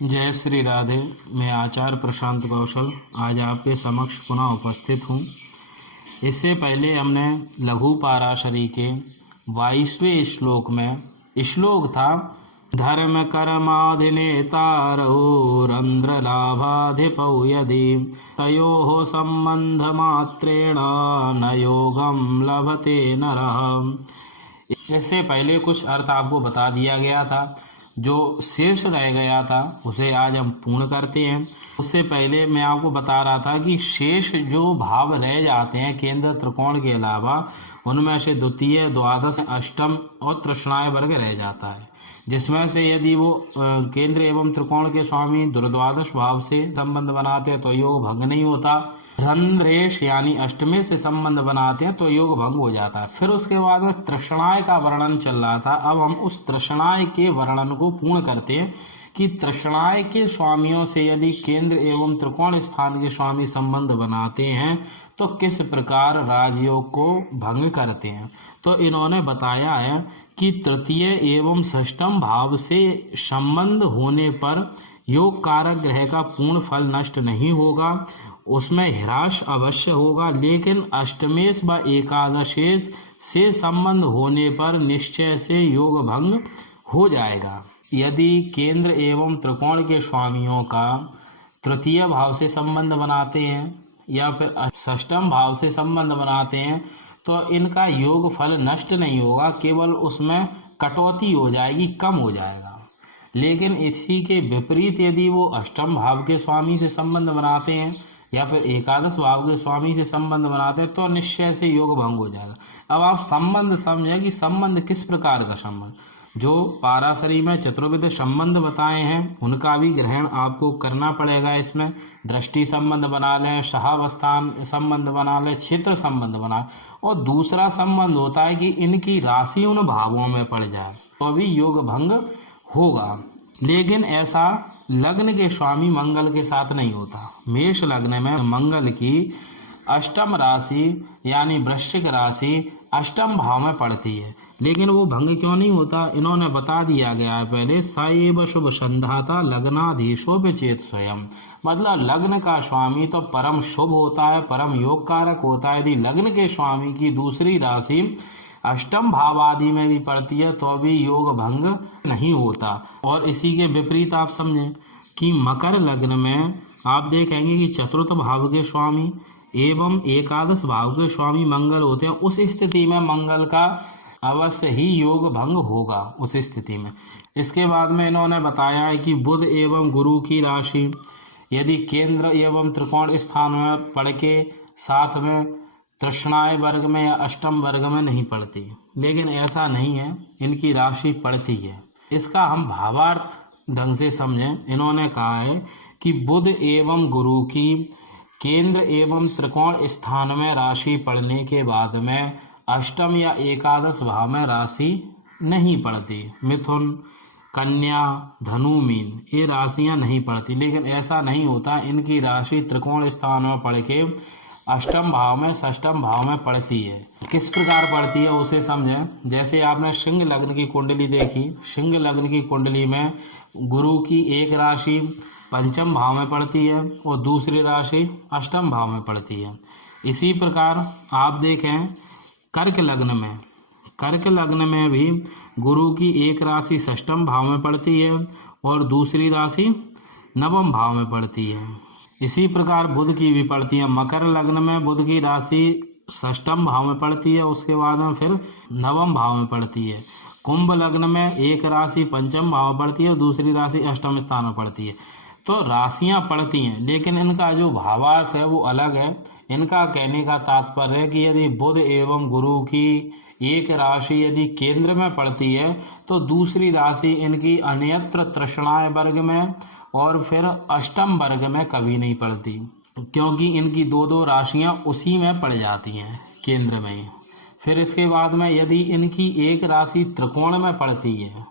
जय श्री राधे। मैं आचार्य प्रशांत कौशल आज आपके समक्ष पुनः उपस्थित हूँ। इससे पहले हमने लघु पाराशरी के 22वें श्लोक में श्लोक था धर्म कर्माधिनेतारो रंध्र लाभाधिपौ यदि तयोः संबंध मात्रेण न योगम लभते नरः। इससे पहले कुछ अर्थ आपको बता दिया गया था, जो शेष रह गया था उसे आज हम पूर्ण करते हैं। उससे पहले मैं आपको बता रहा था कि शेष जो भाव रह जाते हैं केंद्र त्रिकोण के अलावा, उनमें से द्वितीय, द्वादश, अष्टम और तृष्णाय वर्ग रह जाता है, जिसमें से यदि वो केंद्र एवं त्रिकोण के स्वामी दुर्द्वादश भाव से संबंध बनाते हैं तो योग भंग नहीं होता। रंध्रेश यानी अष्टमे से संबंध बनाते हैं तो योग भंग हो जाता है। फिर उसके बाद में तृष्णाय का वर्णन चल रहा था। अब हम उस तृष्णाय के वर्णन को पूर्ण करते हैं कि तृष्णाय के स्वामियों से यदि केंद्र एवं त्रिकोण स्थान के स्वामी संबंध बनाते हैं तो किस प्रकार राजयोग को भंग करते हैं। तो इन्होंने बताया है कि तृतीय एवं षष्ठम भाव से संबंध होने पर योग कारक ग्रह का पूर्ण फल नष्ट नहीं होगा, उसमें ह्रास अवश्य होगा, लेकिन अष्टमेश व एकादशेश से संबंध होने पर निश्चय से योग भंग हो जाएगा। यदि केंद्र एवं त्रिकोण के स्वामियों का तृतीय भाव से संबंध बनाते हैं या फिर षष्ठम भाव से संबंध बनाते हैं तो इनका योग फल नष्ट नहीं होगा, केवल उसमें कटौती हो जाएगी, कम हो जाएगा। लेकिन इसी के विपरीत यदि वो अष्टम भाव के स्वामी से संबंध बनाते हैं या फिर एकादश भाव के स्वामी से संबंध बनाते हैं तो निश्चय से योग भंग हो जाएगा। अब आप संबंध समझें कि संबंध किस प्रकार का संबंध, जो पाराशरी में चतुर्विध संबंध बताए हैं उनका भी ग्रहण आपको करना पड़ेगा। इसमें दृष्टि संबंध बना लें, सहावस्थान संबंध बना लें, क्षेत्र संबंध बना लें, और दूसरा संबंध होता है कि इनकी राशि उन भावों में पड़ जाए तो भी योग भंग होगा। लेकिन ऐसा लग्न के स्वामी मंगल के साथ नहीं होता। मेष लग्न में मंगल की अष्टम राशि यानी वृश्चिक राशि अष्टम भाव में पड़ती है, लेकिन वो भंग क्यों नहीं होता, इन्होंने बता दिया गया है पहले। सएव शुभ संधाता लग्नाधीशो विचेत स्वयं, मतलब लग्न का स्वामी तो परम शुभ होता है, परम योग कारक होता है। यदि लग्न के स्वामी की दूसरी राशि अष्टम भाव आदि में भी पड़ती है तो भी योग भंग नहीं होता। और इसी के विपरीत आप समझें कि मकर लग्न में आप देखेंगे कि चतुर्थ भाव के स्वामी एवं एकादश भाव के स्वामी मंगल होते हैं। उस स्थिति में मंगल का अवश्य ही योग भंग होगा उस स्थिति में। इसके बाद में इन्होंने बताया है कि बुध एवं गुरु की राशि यदि केंद्र एवं त्रिकोण स्थान में पड़ के साथ में तृष्णाय वर्ग में या अष्टम वर्ग में नहीं पड़ती, लेकिन ऐसा नहीं है, इनकी राशि पड़ती है। इसका हम भावार्थ ढंग से समझें। इन्होंने कहा है कि बुध एवं गुरु की केंद्र एवं त्रिकोण स्थान में राशि पड़ने के बाद में अष्टम या एकादश भाव में राशि नहीं पड़ती। मिथुन, कन्या, धनु, मीन ये राशियां नहीं पड़ती, लेकिन ऐसा नहीं होता, इनकी राशि त्रिकोण स्थान में पड़ के अष्टम भाव में षष्ठम भाव में पड़ती है। किस प्रकार पड़ती है उसे समझें। जैसे आपने सिंह लग्न की कुंडली देखी, सिंह लग्न की कुंडली में गुरु की एक राशि पंचम भाव में पड़ती है और दूसरी राशि अष्टम भाव में पड़ती है। इसी प्रकार आप देखें कर्क लग्न में, कर्क लग्न में भी गुरु की एक राशि षष्ठम भाव में पड़ती है और दूसरी राशि नवम भाव में पड़ती है। इसी प्रकार बुध की भी पड़ती है। मकर लग्न में बुध की राशि षष्ठम भाव में पड़ती है, उसके बाद में फिर नवम भाव में पड़ती है। कुंभ लग्न में एक राशि पंचम भाव में पड़ती है और दूसरी राशि अष्टम स्थान में पड़ती है। तो राशियां पड़ती हैं, लेकिन इनका जो भावार्थ है वो अलग है। इनका कहने का तात्पर्य है कि यदि बुध एवं गुरु की एक राशि यदि केंद्र में पड़ती है तो दूसरी राशि इनकी अन्यत्र तृष्णाय वर्ग में और फिर अष्टम वर्ग में कभी नहीं पड़ती, क्योंकि इनकी दो राशियां उसी में पड़ जाती हैं, केंद्र में ही। फिर इसके बाद में यदि इनकी एक राशि त्रिकोण में पड़ती है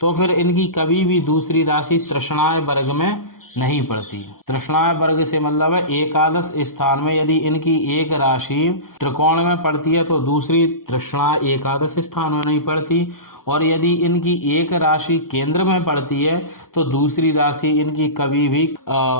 तो फिर इनकी कभी भी दूसरी राशि तृष्णाय वर्ग में नहीं पड़ती। तृष्णाय वर्ग से मतलब है एकादश स्थान में यदि इनकी एक राशि त्रिकोण में पड़ती है तो दूसरी तृष्णा एकादश स्थान में नहीं पड़ती, और यदि इनकी एक राशि केंद्र में पड़ती है तो दूसरी राशि इनकी कभी भी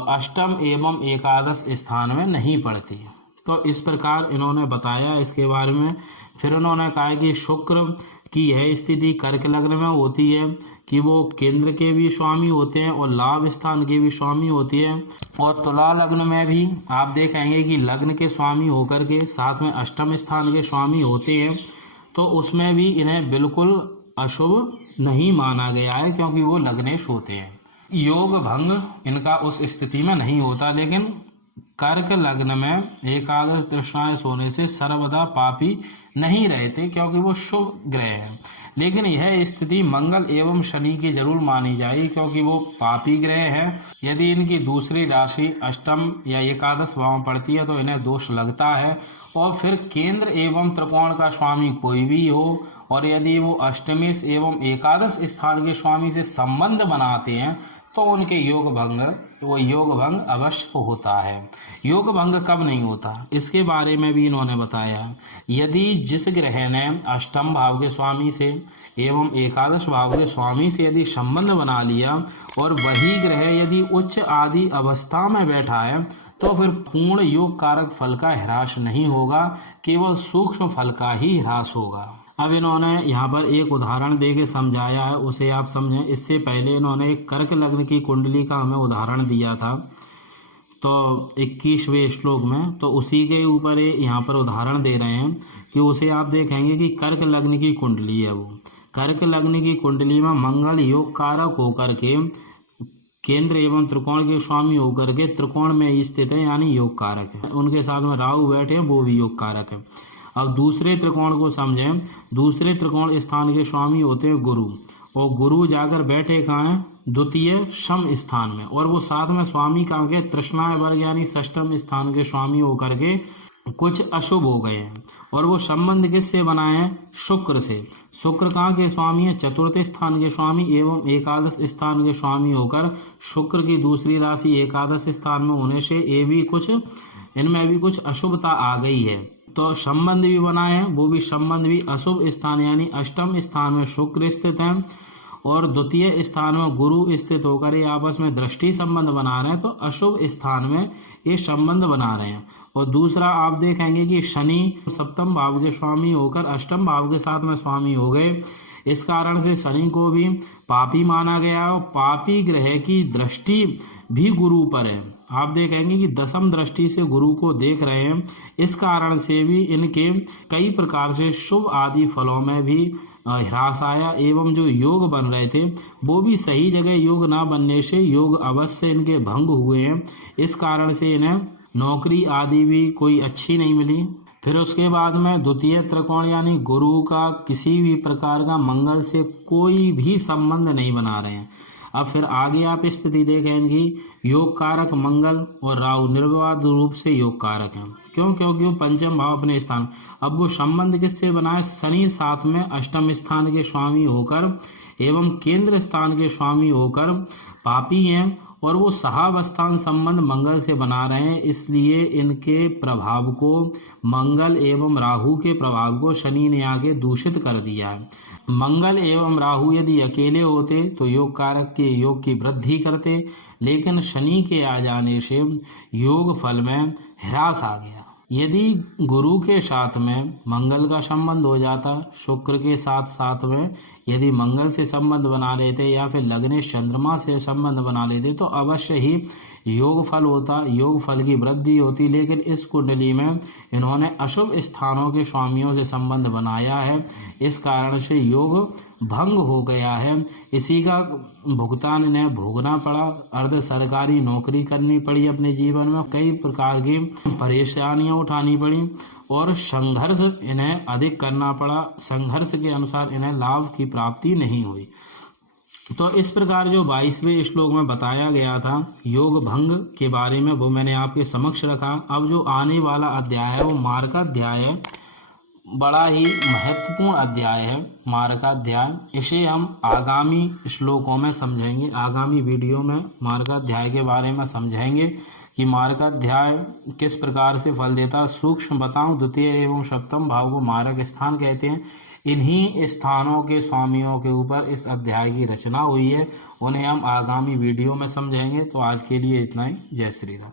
अष्टम एवं एकादश स्थान में नहीं पड़ती। तो इस प्रकार इन्होंने बताया इसके बारे में। फिर उन्होंने कहा कि शुक्र की यह स्थिति कर्क लग्न में होती है कि वो केंद्र के भी स्वामी होते हैं और लाभ स्थान के भी स्वामी होती है। और तुला लग्न में भी आप देखेंगे कि लग्न के स्वामी होकर के साथ में अष्टम स्थान के स्वामी होते हैं, तो उसमें भी इन्हें बिल्कुल अशुभ नहीं माना गया है क्योंकि वो लग्नेश होते हैं। योग भंग इनका उस स्थिति में नहीं होता, लेकिन कर्क लग्न में एकादश तृष्णाएं सोने से सर्वदा पापी नहीं रहते क्योंकि वो शुभ ग्रह हैं। लेकिन यह स्थिति मंगल एवं शनि की जरूर मानी जाएगी क्योंकि वो पापी ग्रह हैं। यदि इनकी दूसरी राशि अष्टम या एकादश भाव में पड़ती है तो इन्हें दोष लगता है। और फिर केंद्र एवं त्रिकोण का स्वामी कोई भी हो और यदि वो अष्टमेश एवं एकादश स्थान के स्वामी से संबंध बनाते हैं तो उनके योग भंग अवश्य होता है। योग भंग कब नहीं होता इसके बारे में भी इन्होंने बताया। यदि जिस ग्रह ने अष्टम भाव के स्वामी से एवं एकादश भाव के स्वामी से यदि संबंध बना लिया और वही ग्रह यदि उच्च आदि अवस्था में बैठा है तो फिर पूर्ण योग कारक फल का ह्रास नहीं होगा, केवल सूक्ष्म फल का ही ह्रास होगा। अब इन्होंने यहाँ पर एक उदाहरण देके समझाया है, उसे आप समझें। इससे पहले इन्होंने एक कर्क लग्न की कुंडली का हमें उदाहरण दिया था तो 21वें श्लोक में, तो उसी के ऊपर यहाँ पर उदाहरण दे रहे हैं कि उसे आप देखेंगे कि कर्क लग्न की कुंडली है। वो कर्क लग्न की कुंडली में मंगल योग कारक होकर के केंद्र एवं त्रिकोण के स्वामी होकर के त्रिकोण में स्थित है, यानी योग कारक है। उनके साथ में राहु बैठे हैं, वो भी योग कारक है। अब दूसरे त्रिकोण को समझें। दूसरे त्रिकोण स्थान के स्वामी होते हैं गुरु, और गुरु जाकर बैठे कहाँ हैं? द्वितीय सम स्थान में, और वो साथ में स्वामी कहाँ के? तृष्णा वर्ग यानी षष्ठम स्थान के स्वामी होकर के कुछ अशुभ हो गए हैं। और वो संबंध किससे बनाए हैं? शुक्र से। शुक्र कहाँ के स्वामी है? चतुर्थ स्थान के स्वामी एवं एकादश स्थान के स्वामी होकर शुक्र की दूसरी राशि एकादश स्थान में होने से इनमें भी कुछ अशुभता आ गई है। तो संबंध भी बनाए हैं, वो भी संबंध भी अशुभ स्थान यानी अष्टम स्थान में शुक्र स्थित है और द्वितीय स्थान में गुरु स्थित होकर ये आपस में दृष्टि संबंध बना रहे हैं, तो अशुभ स्थान में ये संबंध बना रहे हैं। और दूसरा आप देखेंगे कि शनि सप्तम भाव के स्वामी होकर अष्टम भाव के साथ में स्वामी हो गए। इस कारण से शनि को भी पापी माना गया और पापी ग्रह की दृष्टि भी गुरु पर है। आप देखेंगे कि दशम दृष्टि से गुरु को देख रहे हैं, इस कारण से भी इनके कई प्रकार से शुभ आदि फलों में भी ह्रास आया एवं जो योग बन रहे थे वो भी सही जगह योग ना बनने से योग अवश्य इनके भंग हुए हैं। इस कारण से इन्हें नौकरी आदि भी कोई अच्छी नहीं मिली। फिर उसके बाद में द्वितीय त्रिकोण यानी गुरु का किसी भी प्रकार का मंगल से कोई भी संबंध नहीं बना रहे हैं। अब फिर आगे आप स्थिति देखेंगे योग कारक मंगल और राहु निर्विवाद रूप से योग कारक हैं। क्यों? क्योंकि वो पंचम भाव अपने स्थान। अब वो संबंध किससे बनाए? शनि साथ में अष्टम स्थान के स्वामी होकर एवं केंद्र स्थान के स्वामी होकर पापी हैं और वो सहावस्थान संबंध मंगल से बना रहे हैं, इसलिए इनके प्रभाव को मंगल एवं राहु के प्रभाव को शनि ने आगे दूषित कर दिया है। मंगल एवं राहु यदि अकेले होते तो योग कारक के योग की वृद्धि करते, लेकिन शनि के आ जाने से योग फल में ह्रास आ गया। यदि गुरु के साथ में मंगल का संबंध हो जाता, शुक्र के साथ साथ में यदि मंगल से संबंध बना लेते या फिर लग्न चंद्रमा से संबंध बना लेते तो अवश्य ही योग फल होता, योग फल की वृद्धि होती। लेकिन इस कुंडली में इन्होंने अशुभ स्थानों के स्वामियों से संबंध बनाया है, इस कारण से योग भंग हो गया है। इसी का भुगतान इन्हें भोगना पड़ा। अर्ध सरकारी नौकरी करनी पड़ी, अपने जीवन में कई प्रकार की परेशानियां उठानी पड़ी और संघर्ष इन्हें अधिक करना पड़ा। संघर्ष के अनुसार इन्हें लाभ की प्राप्ति नहीं हुई। तो इस प्रकार जो 22वें श्लोक में बताया गया था योग भंग के बारे में वो मैंने आपके समक्ष रखा। अब जो आने वाला अध्याय है वो मार्गाध्याय है, बड़ा ही महत्वपूर्ण अध्याय है मार्गाध्याय। इसे हम आगामी श्लोकों में समझेंगे, आगामी वीडियो में मार्गाध्याय के बारे में समझेंगे कि मार्गाध्याय किस प्रकार से फल देता। सूक्ष्म बताऊं, द्वितीय एवं सप्तम भाव को मार्ग स्थान कहते हैं। इन्हीं स्थानों के स्वामियों के ऊपर इस अध्याय की रचना हुई है। उन्हें हम आगामी वीडियो में समझेंगे। तो आज के लिए इतना ही। जय श्री राम।